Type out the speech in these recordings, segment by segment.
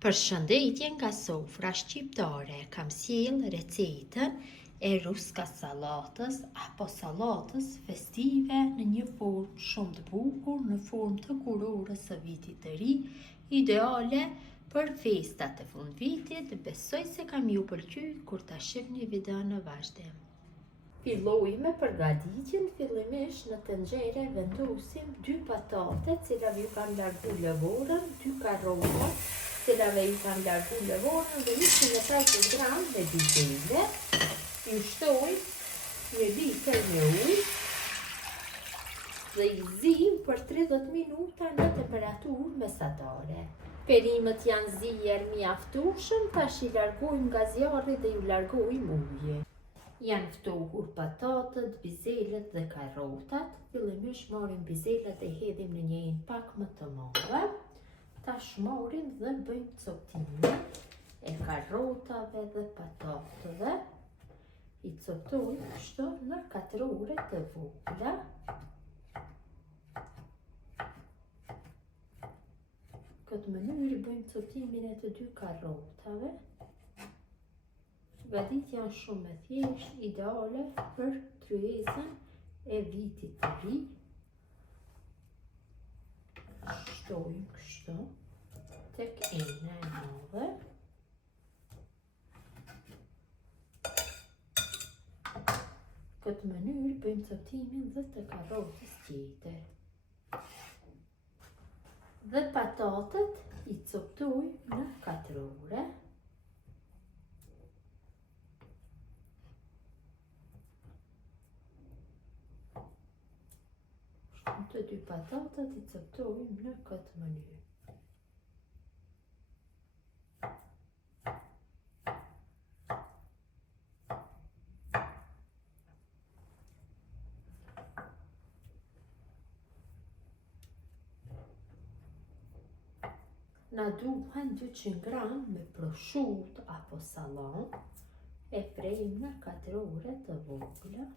Përshëndetje nga sofra shqiptare, kam sjell recetën e ruska sallatës apo sallatës festive në një formë shumë të bukur, në formë të kurorës së vitit të ri, ideale për festat e fundvitit. Besoj se kam ju pëlqyer kur ta shihni videon në vazhdim. Filloj me përgatitjen. Fillimisht në tenxhere vendosim 2 patate, cilave ju kanë largu lëvorën, 2 karrota, cilave ju kanë largu lëvorën dhe 150 gram me bizele. Ju shtoj 1 litër me ujë dhe i zim për 30 minuta në temperaturë mesatare. Perimet janë zier mjaftueshëm, tash i largojmë nga zjarri dhe ju largojmë ujin. Janë ftohur patatët, bizelet dhe karrotat. Fillimisht marrim bizelet e hedhim në një enë pak më të madhe. Tash marrim dhe bëjmë coptimin e karrotave dhe patatëve. I coptojmë kështu në katrore të vogla. Këtë mënyrë bëjmë coptimin e të 2 karrotave. Gadit janë shumë e thjeshtë, ideale për tryezën e vitit të ri. Shtojmë kështu tek ena e madhe. Këtë mënyrë bëjmë coptimin dhe të karrotës tjetër. Dhe patatët i coptojmë në katrore. Të 2 patatat i coptojmë në këtë mënyrë. Na duhen 200 gram me prosciutto apo sallam, e frejmë në katrore të vogla.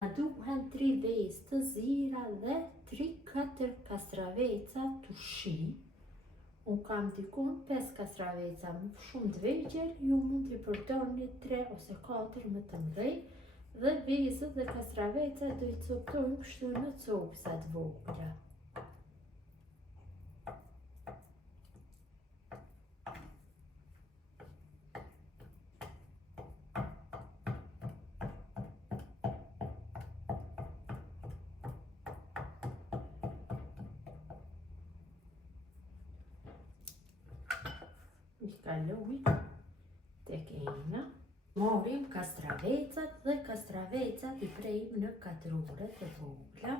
Na duhen 3 vezë të zira dhe 3-4 kastraveca turshi. Unë kam dikun 5 kastraveca më shumë të vegjël, ju mund t'i përdorni 3 ose 4 më të mëdhenj, dhe vezët dhe kastraveca do i coptojmë kështu në copsa të vogla. I kaloj tek ena. Marrim kastravecat dhe kastravecat i prejmë në katrore të vogla.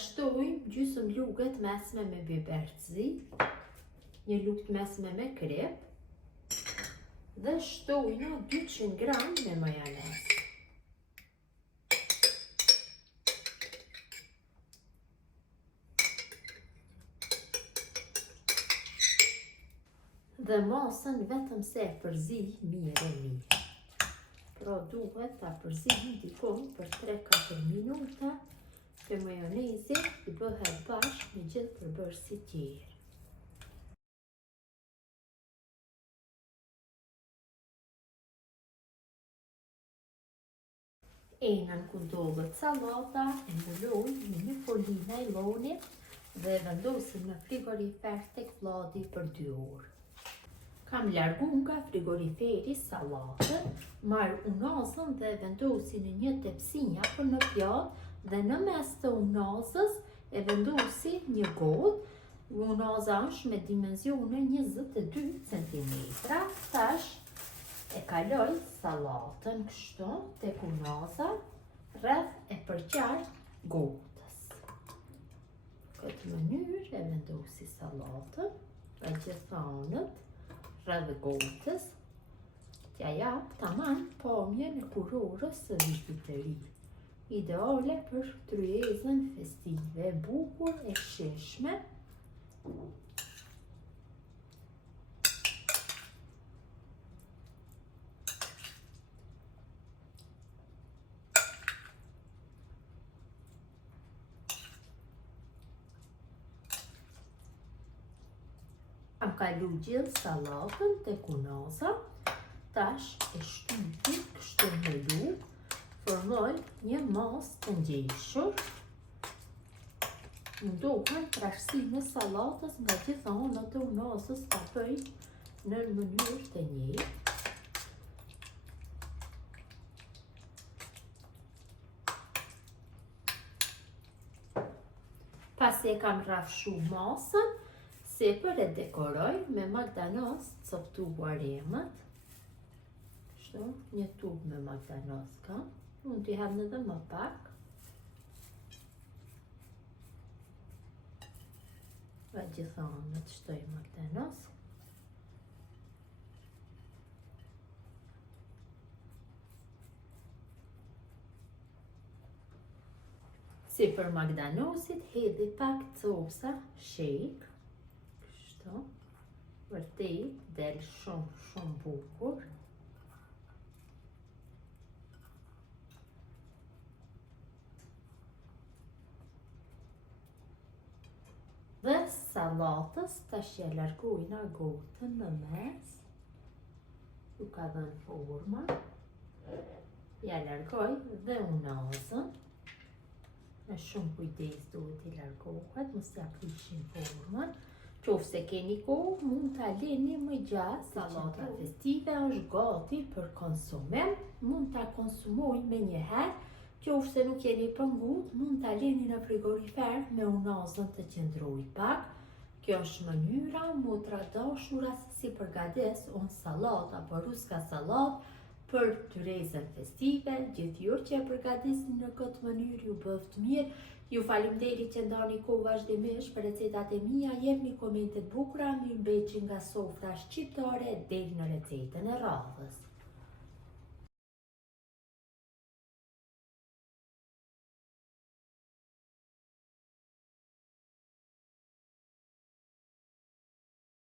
Shtojmë gjysmë lugë të mesme me biber të zi, një lugë të mesme me krep dhe shtojmë 200 gram me majonez. Dhe masën vetëm se e përzi mirë. Pra duhet ta përzijmë dikon për 3-4 minuta. Që majonezi i bëhet bashkë me gjithë përbërësit tjerë. Enën ku ndodhet sallata e mbuloj në një foli najloni dhe vendosim në frigorifer tek vlladi për 2 orë. Kam largu nga frigoriferi sallatën, marr unazën dhe vendosi në një tepsinj apo në pjatë, dhe në mes të unazës e vendosi një gotë Unoza është me dimensione 22 cm. Tash e kaloj sallatën kështu tek unoza rreth e përqartë gotës. Këtë mënyrë e vendosi sallatën pa gjitha anët rreth gotës. T'ja jap tamam pamjen e kurorës së vitit të ri. Ideale për tryezën festive, bukur e shishme. Kam kalu gjithë sallatën tek unoza. Tash e shtypi kështu me lugë, formoj një masë të ngjeshur. Mundohem trashësimin e sallatës nga gjitha anët e unozës ta bëj në mënyrë të njëjtë. Pasi e kam rrafshu masën, sipër e dekoroj me magdanoz coptuar emët. Kështu, një tubë me magdanoz kam. Mund t'i ham edhe më pak. Nga gjitha anët shtoj magdanoz. Sipër magdanozit hedhi pak copsa shejk. Kështu. Vërtet del shumë bukur. Dhe sallatës tash ja largoj nga gotën në mes. Ju ka dhënë forma. Ja largoj dhe unozën. Me shumë kujdes duhet i largohet, mos ja prishin formën. Qofse keni kohë, mund ta lini më gjatë. Sallata festive është gati për konsumim. Mund ta konsumojnë me njëherë. Qofse nuk jeni pëngut, mund ta lini në frigorifer me unozën të qëndroj pak. Kjo është mënyra motra dashuras si përgatis unë sallat apo ruska sallat për tyrezën festive. Gjithjur që e përgatisni në këtë mënyrë ju bëft mirë. Ju faleminderit që ndani kohë vazhdimisht për recetat e mia, jepni komentet bukura, mirëmbëjtje nga sofra shqiptare deri në recetën e radhës.